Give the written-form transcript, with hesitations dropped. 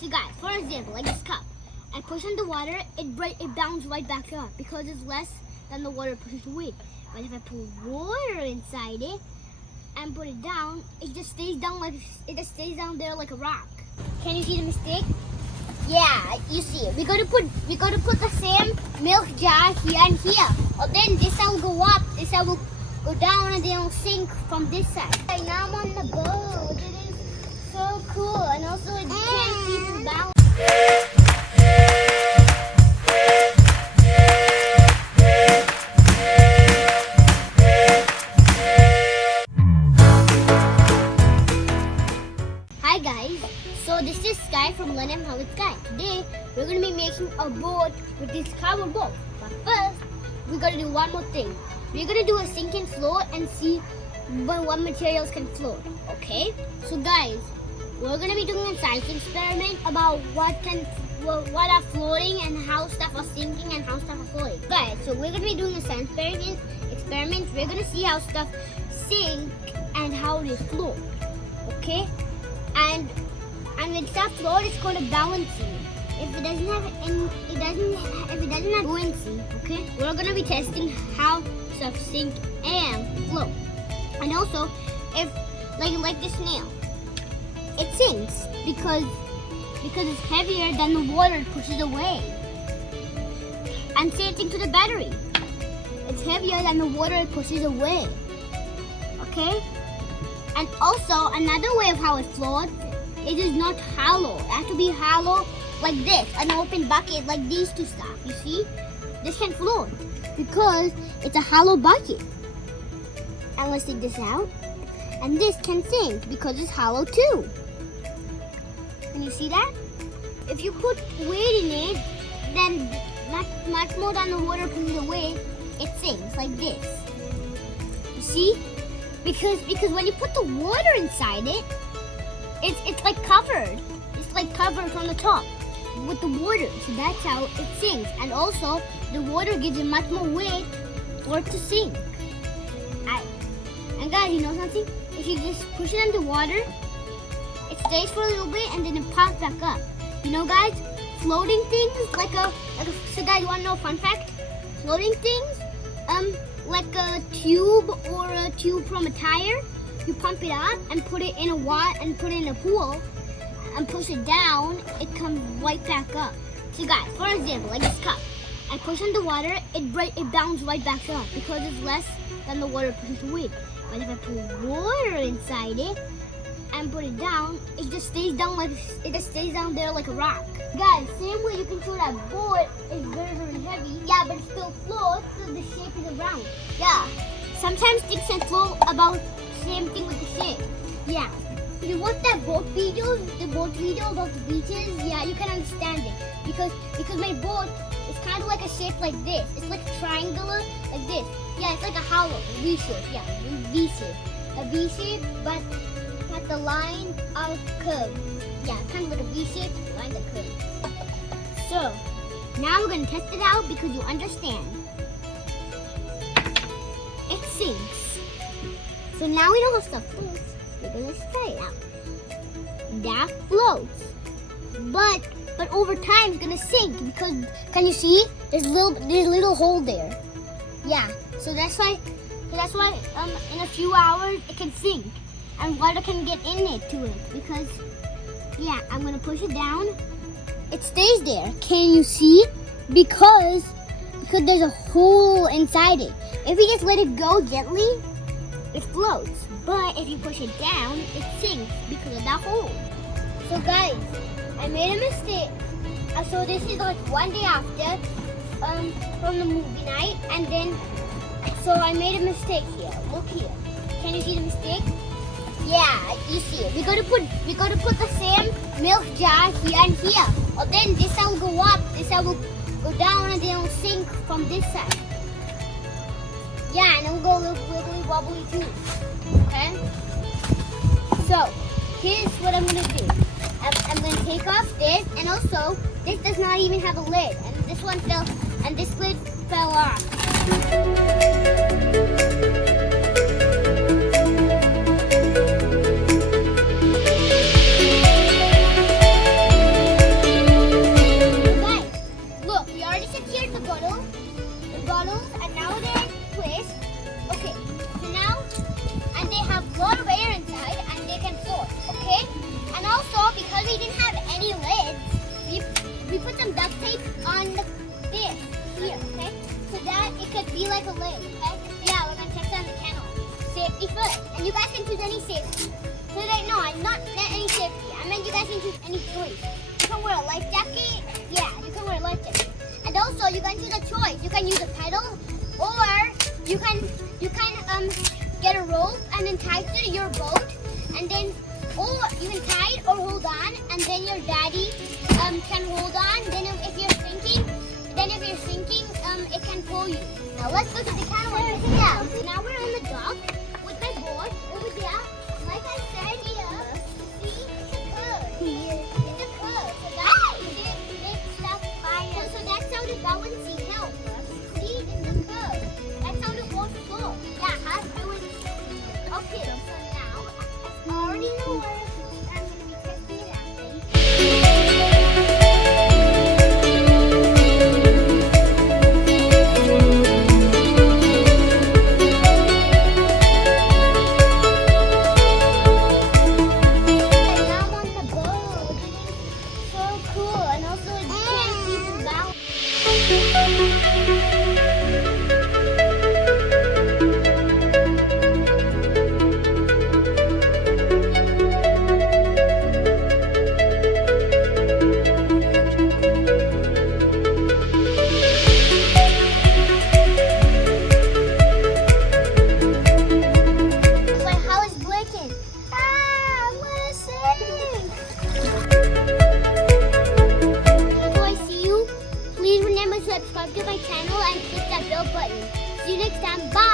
So guys, for example, like this cup, I push on the water, it bounces right back up because it's less than the water pushes away. But if I put water inside it and put it down, it just stays down there like a rock. Can you see the mistake? Yeah, you see it. We gotta put the same milk jar here and here. Or then this side will go up, this side will go down, and then it'll sink from this side. Right now I'm on the boat. It is so cool, and also it can't keep its balance. Hi guys, so this is Sky from Learn How It's Sky. Today we're going to be making a boat with this cardboard boat. But first, we're going to do one more thing. We're going to do a sink and float and see what materials can float. Okay? So guys, we're going to be doing a science experiment about what are floating and how stuff are sinking and how stuff are floating. Guys, so we're going to be doing a science experiment. We're going to see how stuff sink and how they float. Okay? And when stuff floats, it's called a balancing. If it doesn't have buoyancy, okay, we're gonna be testing how stuff sink and float. And also, if like this nail, it sinks because it's heavier than the water it pushes away. And same thing to the battery. It's heavier than the water it pushes away. Okay. And also, another way of how it floats, it is not hollow. It has to be hollow like this, an open bucket like these two stuff. You see? This can float because it's a hollow bucket. And let's take this out. And this can sink because it's hollow too. Can you see that? If you put weight in it, then much more than the water pushes away, it sinks like this. You see? Because when you put the water inside it, it's like covered. It's like covered from the top with the water. So that's how it sinks. And also, the water gives it much more weight for it to sink. And guys, you know something? If you just push it under water, it stays for a little bit and then it pops back up. You know, guys, floating things so guys, you want to know a fun fact? Floating things, like a tube or a tube from a tire, you pump it up and put it in a pool and push it down, it comes right back up. So guys, for example, like this cup, I push on the water, it bounces right back up because it's less than the water pushes away. But if I put water inside it and put it down, it just stays down there like a rock. Guys, same way you can show that boat is very, very heavy. Yeah, but it still floats, so the shape is around. Yeah. Sometimes things can float about same thing with the shape. Yeah. If you watch that boat video, the boat video about the beaches, yeah, you can understand it. Because my boat is kind of like a shape like this. It's like triangular, like this. Yeah, it's like a hollow, V shape. Yeah, V shape. A V shape, but the line are curved. Yeah, kind of like a V shape, line that curved. So, now we're going to test it out because you understand. It sinks. So now we know how stuff floats. We're going to try it out. That floats. But over time it's going to sink because, can you see? There's a little hole there. Yeah, so that's why in a few hours it can sink. And water can get in it to it because, yeah, I'm going to push it down. It stays there. Can you see? Because there's a hole inside it. If you just let it go gently, it floats. But if you push it down, it sinks because of that hole. So guys, I made a mistake. So this is like one day after from the movie night. And then, so I made a mistake here. Look here. Can you see the mistake? Yeah, you see it. We gotta put the same milk jar here and here. Or then this side will go up, this side will go down, and then it'll sink from this side. Yeah, and it'll go a little wibbly wobbly too. Okay? So, here's what I'm gonna do. I'm gonna take off this, and also this does not even have a lid. And this one fell, and this lid fell off. choice. You can wear a life jacket. Yeah, you can wear a life jacket. And also, you can choose a choice. You can use a pedal, or you can get a rope and then tie it to your boat, and then or you can tie it or hold on, and then your daddy can hold on. Then if you're sinking, it can pull you. Now let's look at the catamaran. Now we're on the dock with my board over there. Like I said, see, it's a curve. It's a curve. So that's big stuff fire. So that's how the balancing helps. See, it's a curve. That's how the boat goes. Yeah, I was uphill. So now I already know where I'm gonna be testing it out. Now I'm on the boat. So cool. And also it can keep you balanced. My house is breaking. I'm gonna sing. Before I see you, please remember to subscribe to my channel and click that bell button. See you next time. Bye.